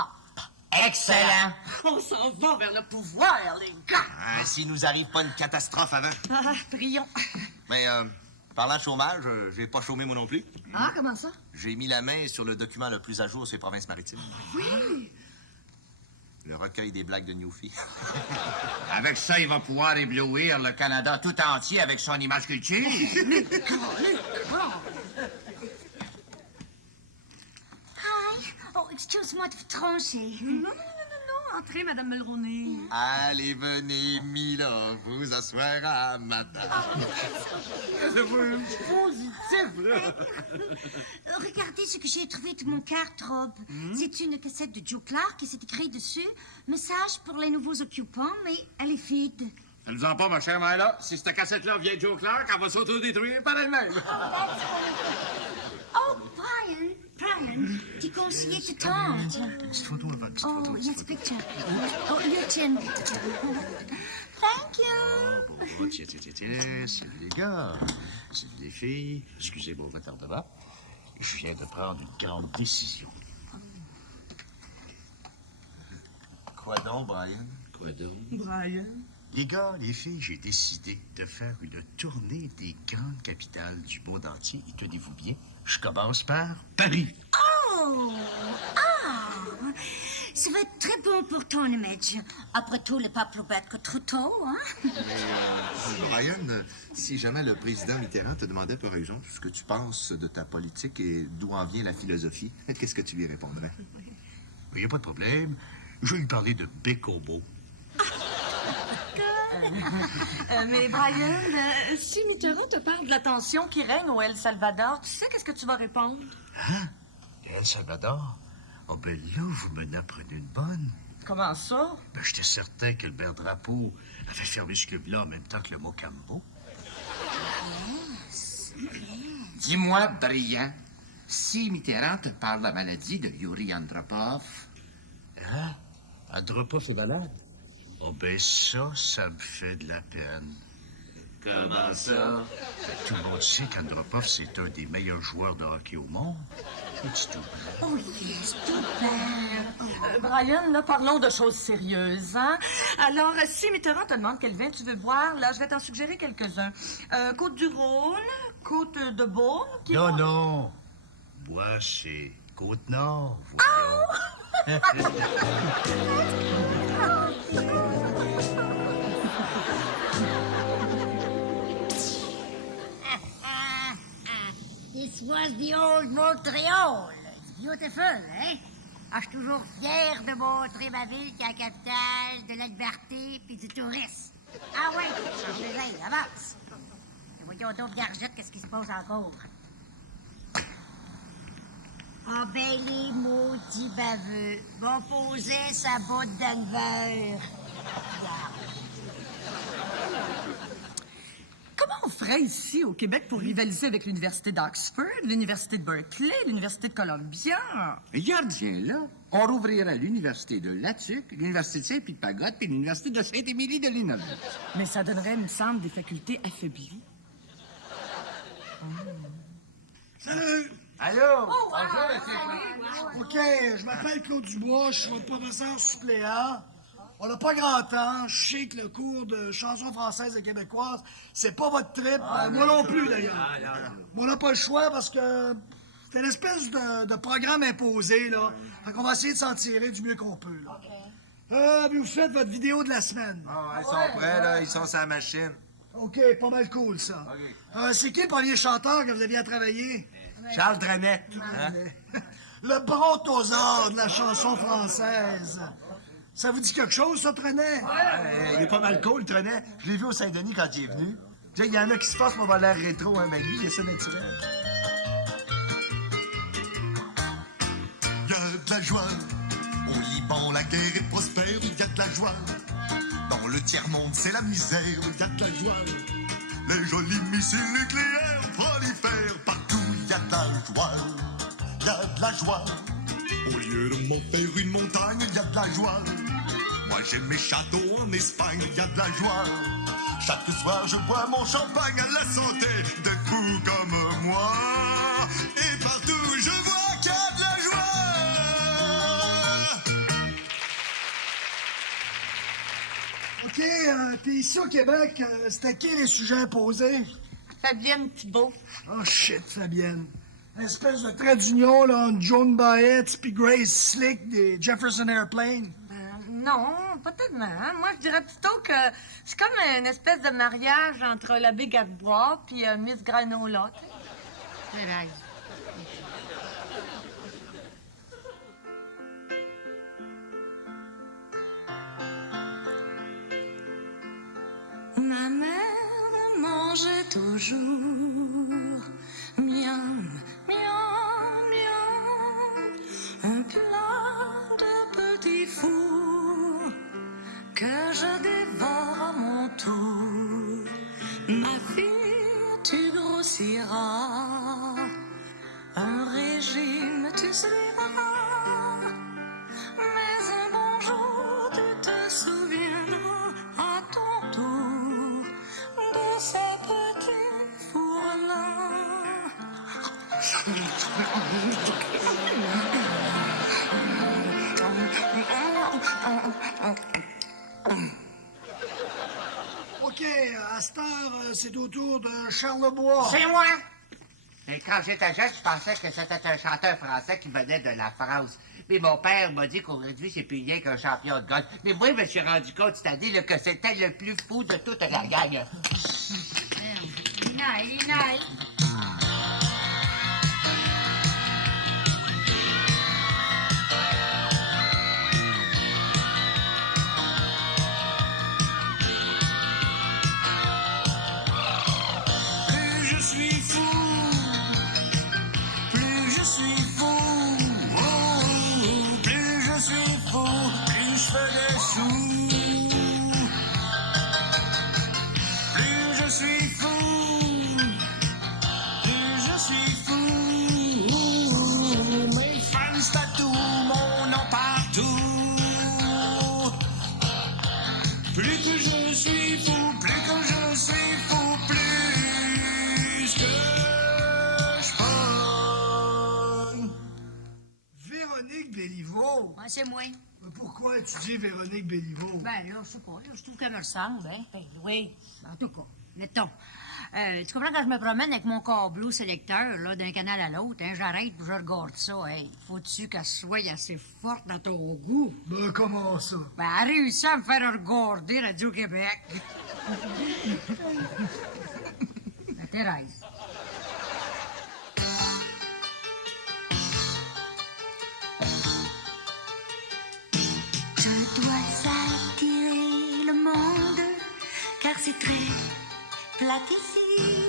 Excellent! On s'en va vers le pouvoir, les gars! Ah, s'il nous arrive pas une catastrophe avant. Ah, prions. Mais, parlant de chômage, j'ai pas chômé moi non plus. Ah, comment ça? J'ai mis la main sur le document le plus à jour sur les provinces maritimes. Oui! Le recueil des blagues de Newfie. Avec ça, il va pouvoir éblouir le Canada tout entier avec son image culture. Hi. Oh, excuse-moi de vous trancher. Non. Entrez, Madame Mulroney. Allez, venez, Mila, vous asseoir à ma table. Positif, là. Regardez ce que j'ai trouvé de mon carte-robe. C'est une cassette de Joe Clark et c'est écrit dessus « Message pour les nouveaux occupants », mais elle est vide. Ça nous en pas, ma chère Myla. Si cette cassette-là vient de Joe Clark, elle va s'autodétruire par elle-même. Oh, Brian, tu conseillais de tante. Oh, yes, picture. Oh, your chin. Thank you. Bon, tiens. Salut les gars. Salut les filles. Excusez mon retardement. Je viens de prendre une grande décision. Quoi donc, Brian? Quoi donc? Brian? Les gars, les filles, j'ai décidé de faire une tournée des grandes capitales du monde entier. Et tenez-vous bien, je commence par Paris. Oh! Ah! Ça va être très bon pour ton image. Après tout, le pas plus bête que trop tôt, hein? Brian, si jamais le président Mitterrand te demandait, par exemple, ce que tu penses de ta politique et d'où en vient la philosophie, qu'est-ce que tu lui répondrais? Il n'y a pas de problème. Je vais lui parler de Bécomo. Mais Brian, si Mitterrand te parle de la tension qui règne au El Salvador, tu sais qu'est-ce que tu vas répondre? Hein? El Salvador? Oh, ben là, vous m'en apprenez une bonne. Comment ça? Ben, j'étais certain qu'Albert Drapeau avait fermé ce club-là en même temps que le Mocambo. Dis-moi, brillant, si Mitterrand te parle de la maladie de Yuri Andropov... Hein? Andropov est malade? Oh, ben ça me fait de la peine. Comment ça? Ben, tout le monde sait qu'Andropov, c'est un des meilleurs joueurs de hockey au monde. C'est tout. Oh, yes, tout bien. Brian, là, parlons de choses sérieuses, hein? Alors, si Mitterrand te demande quel vin tu veux boire, là, je vais t'en suggérer quelques-uns. Côte-du-Rhône, Côte-de-Beaune... Non. Moi, c'est Côte-Nord, voyons. This was the old Montreal. It's beautiful, hein? Ah, je suis toujours fier de montrer ma ville qui est la capitale de la liberté puis du tourisme. Ah ouais, change avance. Et voyons donc, Gargette, qu'est-ce qui se passe encore? Ah ben, les maudits baveux vont poser sa botte d'envers. Comment on ferait ici, au Québec, pour rivaliser avec l'Université d'Oxford, l'Université de Berkeley, l'Université de Columbia? Regarde, tiens, là, on rouvrirait l'Université de Latuc, l'Université de Saint-Pie-de-Pagotte et l'Université de Sainte-Émilie de Linois. Mais ça donnerait, il me semble, des facultés affaiblies. Salut! Allô? Oh, Bonjour, monsieur. OK, je m'appelle Claude Dubois, je suis votre professeur suppléant. On n'a pas grand temps. Je sais que le cours de chansons françaises et québécoises, c'est pas votre trip. Moi non plus, d'ailleurs. Mais on n'a pas le choix parce que c'est une espèce de programme imposé, là. Fait qu'on va essayer de s'en tirer du mieux qu'on peut, là. Puis vous faites votre vidéo de la semaine. Ah, ils sont prêts, là. Ils sont sur la machine. OK, pas mal cool, ça. C'est qui le premier chanteur que vous aviez à travailler? Charles Trenet. Hein? Le brontosaure de la chanson française. Ça vous dit quelque chose, ça, Trenet? Il est pas mal cool, Trenet. Je l'ai vu au Saint-Denis quand il est venu. Il y en a qui se passent pour avoir l'air rétro, hein, mais lui, il est ça naturel. Il y a de la joie. Au Liban, la guerre est prospère, il y a de la joie. Dans le tiers-monde, c'est la misère, il y a de la joie. Les jolis missiles nucléaires prolifèrent partout, il y a de la joie. Il y a de la joie. Au lieu de m'en faire une montagne, il y a de la joie. Moi j'ai mes châteaux en Espagne, il y a de la joie. Chaque soir je bois mon champagne à la santé de fous comme moi. Et partout je vois qu'il y a de la joie. OK, puis ici au Québec, c'était qui les sujets imposés? Fabienne Thibault. Oh shit, Fabienne. Une espèce de trait d'union, là, entre Joan Baez puis Grace Slick des Jefferson Airplane. Non, pas tellement. Hein? Moi, je dirais plutôt que c'est comme une espèce de mariage entre l'abbé Gadebois puis Miss Granola. C'est vrai. Ma mère mangeait toujours miam, miam, miam, un plat de petits fours que je dévore à mon tour. Ma fille, tu grossiras, un régime tu suivras, mais un bon jour tu te souviendras à ton tour de ces petits fours-là. OK, à cette heure, c'est au tour de Charlebois. C'est moi! Et quand j'étais jeune, je pensais que c'était un chanteur français qui venait de la France. Mais mon père m'a dit qu'aujourd'hui, c'est plus rien qu'un champion de golf. Mais moi, je me suis rendu compte cette année là, que c'était le plus fou de toute la gang. Linaï. Plus je suis fou, plus je suis fou. Plus je suis fou, plus je fais des sous. Plus je suis fou, plus je suis fou. Mes fans tatouent mon nom partout. Plus que je suis fou, plus que je suis fou, plus que je pogne. Véronique Béliveau. Ouais, c'est moi. Mais pourquoi étudier Véronique Béliveau? Ben là, je sais pas, là, je trouve qu'elle me ressemble, hein. Ben oui, en tout cas, mettons. Tu comprends, quand je me promène avec mon câbleau sélecteur, là, d'un canal à l'autre, hein, j'arrête puis je regarde ça, hein. Faut-tu qu'elle soit assez forte dans ton goût? Ben, comment ça? Ben, elle a réussi à me faire regarder Radio-Québec. Ben, Thérèse. Je dois attirer le monde, car c'est très plat ici.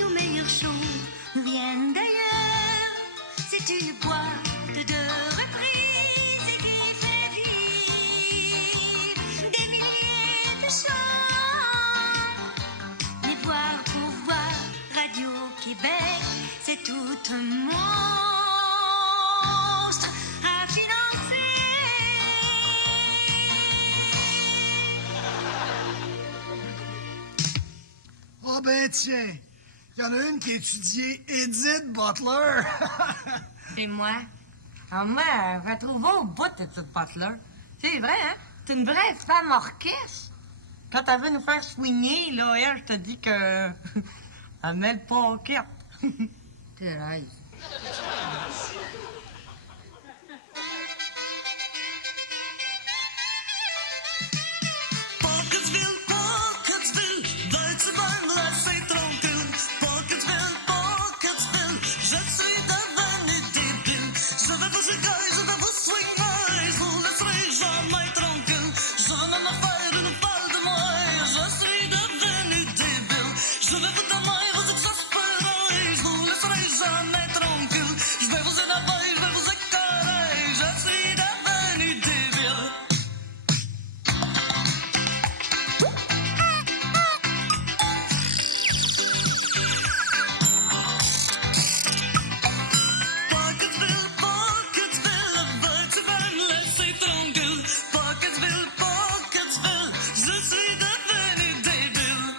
Nos meilleurs shows nous viennent d'ailleurs. C'est une boîte de reprises qui fait vivre des milliers de chants. Mais voir pour voir Radio-Québec, c'est tout un monstre à financer. Ah ben tiens, il y en a une qui a étudié Edith Butler. Et moi? Ah, moi, je la trouve au bout de cette Butler. C'est vrai, hein? C'est une vraie femme orchestre. Quand elle veut nous faire swinguer, là, elle, je te dis que... elle met le pocket. Thérèse. Pocketsville, Pocketsville, veux-tu me laisser tranquille? Pocketsville, Pocketsville, je suis devenu débile. Je vais vous égayer, je vais vous swinguer, je vous laisserai jamais tranquille. Je vais même faire une balle de moi, je suis devenu débile. Je vais vous donner, vous exaspérer, je vous laisserai jamais tranquille. Je vais vous énerver, je vais vous écœurer, je suis devenu débile. Pocketsville, Pocketsville, veux-tu me laisser tranquille? Pocketsville, Pocketsville, je suis devenu débile.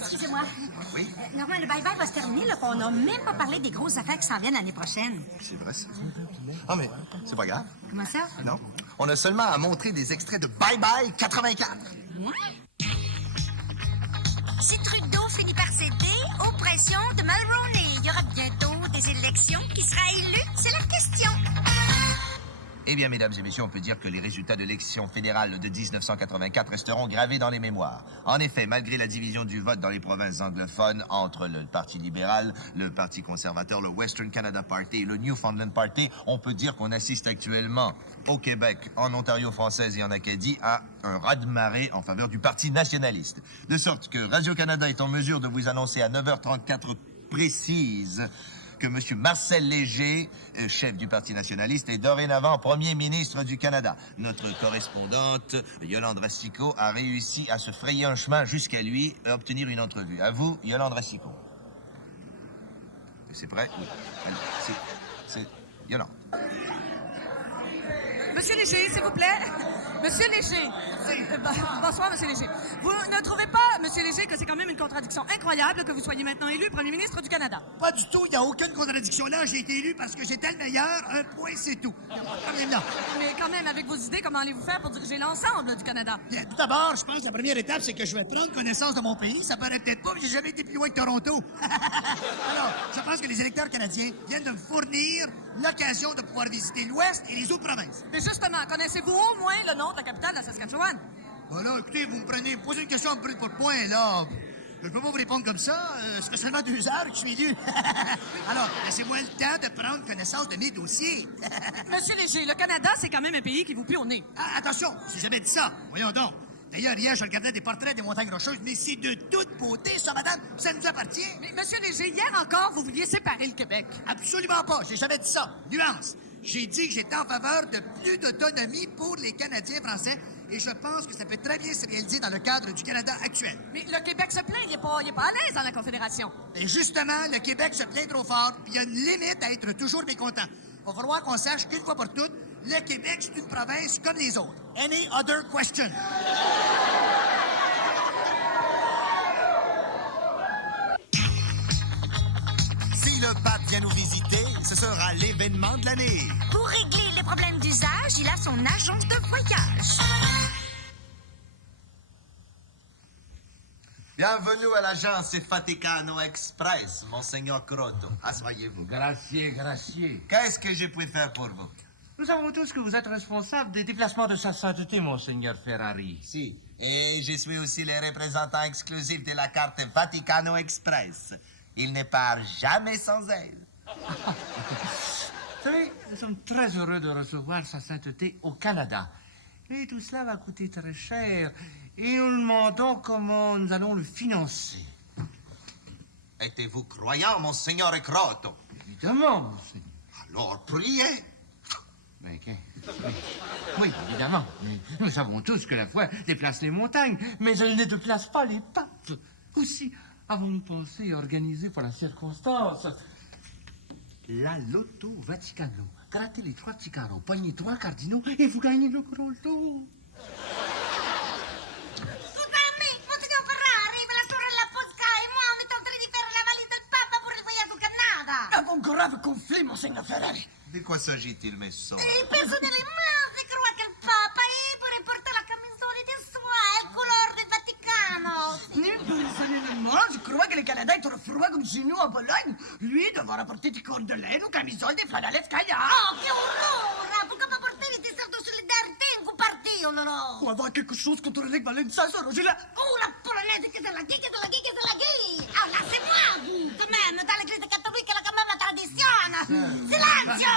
Excusez-moi. Oui? Normand, le bye-bye va se terminer, là, qu'on n'a même pas parlé des grosses affaires qui s'en viennent l'année prochaine. C'est vrai, ça. Ah, mais c'est pas grave. Comment ça? Non. On a seulement à montrer des extraits de Bye Bye 84. Si Trudeau finit par céder aux pressions de Mulroney, il y aura bientôt des élections. Qui sera élu? C'est la question. Eh bien, mesdames et messieurs, on peut dire que les résultats de l'élection fédérale de 1984 resteront gravés dans les mémoires. En effet, malgré la division du vote dans les provinces anglophones entre le Parti libéral, le Parti conservateur, le Western Canada Party et le Newfoundland Party, on peut dire qu'on assiste actuellement au Québec, en Ontario française et en Acadie à un raz-de-marée en faveur du Parti nationaliste. De sorte que Radio-Canada est en mesure de vous annoncer à 9h34 précise que M. Marcel Léger, chef du Parti nationaliste, est dorénavant premier ministre du Canada. Notre correspondante, Yolande Racicot, a réussi à se frayer un chemin jusqu'à lui et à obtenir une entrevue. À vous, Yolande Racicot. C'est prêt? Oui. Alors, c'est Yolande. Monsieur Léger, s'il vous plaît. Monsieur Léger, Merci. Bonsoir, Monsieur Léger. Vous ne trouvez pas, Monsieur Léger, que c'est quand même une contradiction incroyable que vous soyez maintenant élu Premier ministre du Canada? Pas du tout, il n'y a aucune contradiction là. J'ai été élu parce que j'étais le meilleur, un point, c'est tout. Il n'y a pas de problème là. Mais quand même, avec vos idées, comment allez-vous faire pour diriger l'ensemble du Canada? Bien, tout d'abord, je pense que la première étape, c'est que je vais prendre connaissance de mon pays. Ça paraît peut-être pas, mais j'ai jamais été plus loin que Toronto. Alors, je pense que les électeurs canadiens viennent de me fournir l'occasion de pouvoir visiter l'Ouest et les autres provinces. Mais justement, connaissez-vous au moins le nom de la capitale de la Saskatchewan? Voilà, écoutez, vous me posez une question brûle pour point, là. Je ne peux pas vous répondre comme ça. Ça fait seulement 2 heures que je suis élu. Alors, laissez-moi le temps de prendre connaissance de mes dossiers. Monsieur Léger, le Canada, c'est quand même un pays qui vous pue au nez. Ah, attention, j'ai jamais dit ça. Voyons donc. D'ailleurs, hier, je regardais des portraits des montagnes rocheuses, mais c'est de toute beauté, ça, madame. Ça nous appartient. Mais, Monsieur Léger, hier encore, vous vouliez séparer le Québec. Absolument pas. J'ai jamais dit ça. Nuance. J'ai dit que j'étais en faveur de plus d'autonomie pour les Canadiens français et je pense que ça peut très bien se réaliser dans le cadre du Canada actuel. Mais le Québec se plaint, il est pas à l'aise dans la Confédération. Et justement, le Québec se plaint trop fort, puis il y a une limite à être toujours mécontent. Il va falloir qu'on sache qu'une fois pour toutes, le Québec, c'est une province comme les autres. Any other question? Si le pape vient nous visiter, ce sera l'événement de l'année. Pour régler les problèmes d'usage, il a son agence de voyage. Bienvenue à l'agence Vaticano Express, Monseigneur Croto. Asseyez-vous. Gracieux. Qu'est-ce que je puis faire pour vous? Nous savons tous que vous êtes responsable des déplacements de sa sainteté, Monseigneur Ferrari. Si. Et je suis aussi le représentant exclusif de la carte Vaticano Express. Il ne part jamais sans elle. Vous savez, nous sommes très heureux de recevoir sa sainteté au Canada. Et tout cela va coûter très cher. Et nous nous demandons comment nous allons le financer. Êtes-vous croyant, Monseigneur Croto? Évidemment, Monseigneur. Alors, priez. Mais oui, évidemment. Nous savons tous que la foi déplace les montagnes, mais elle ne déplace pas les papes. Aussi, avons-nous pensé à organiser pour la circonstance la Loto Vaticano. Grattez les 3 petits carreaux, poignez 3 cardinaux et vous gagnez le gros lot. Scusami, Monsignor Ferrari, la sorella Posca et moi, on est en train de faire la valise del Papa pour le voyage au Canada. Un grave conflit, Monseigneur Ferrari. De quoi s'agit-il, mes soeurs? Et personnellement, je crois que le Papa pourrait porter la camisole de soie, couleur du Vaticano. Personnellement, je crois que le Canada est trop froid comme chez nous en Pologne. Lui devra rapporter des cordes de laine ou camisoles des flanelles Skaya. Oh, che orrore! Pourquoi pas porter les t-shirts de solidarité en vous partez, oh non, non? On va avoir quelque chose contre les Valenza, ça, Rogila. Oh, la polonaise, que c'est la guy, que c'est la guy, que c'est la guy! Ah, là, c'est moi, vous! Tout de même, dans l'église catholique, elle a quand même la tradition! Silenzio!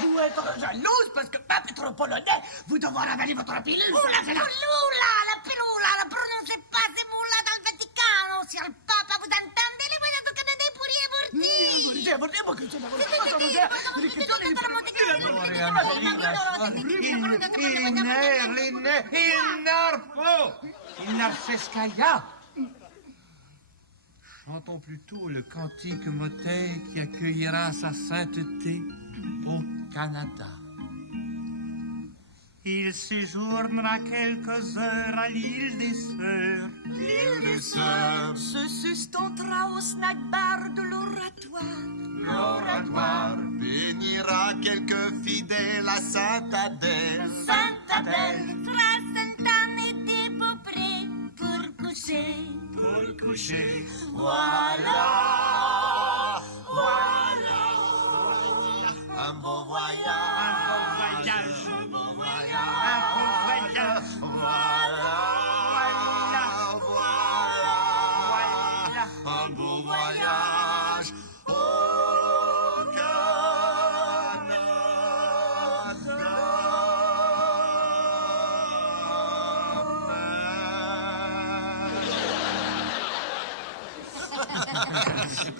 Vous êtes jalouse parce que pape est trop polonais. Vous devrez avaler votre pilule. Oh, la pilula! La pilula! La prononcez pas ces mots-là dans le Vaticano! Si le Papa vous entendez, les voyages au Canada pourraient Il n'arfescailla. Chantons plutôt le cantique motet qui accueillera sa sainteté au Canada. Il séjournera quelques heures à l'île des Sœurs. L'île des Sœurs. Se sustentera au snack bar de l'oratoire. L'oratoire bénira quelques fidèles à Sainte-Adèle. Sainte-Adèle, 300 ans et des peu près pour coucher. Pour coucher. Voilà, voilà, un beau voyage. Un beau voyage. Un beau voyage. Un beau voyage. Voilà, voilà, un beau voyage au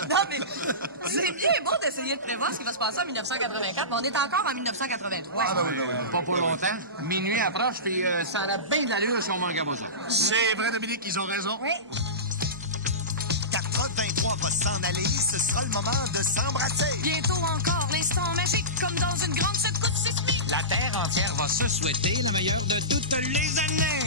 Non, mais c'est bien beau d'essayer de prévoir ce qui va se passer en 1984, mais on est encore en 1983. Pas pour longtemps. Minuit approche, puis ça a bien de l'allure si on manque à besoin. C'est vrai, Dominique, ils ont raison. Oui. 83 va s'en aller, ce sera le moment de s'embrasser. Bientôt encore l'instant magique, comme dans une grande secousse sismique. La la terre entière va se souhaiter la meilleure de toutes les années.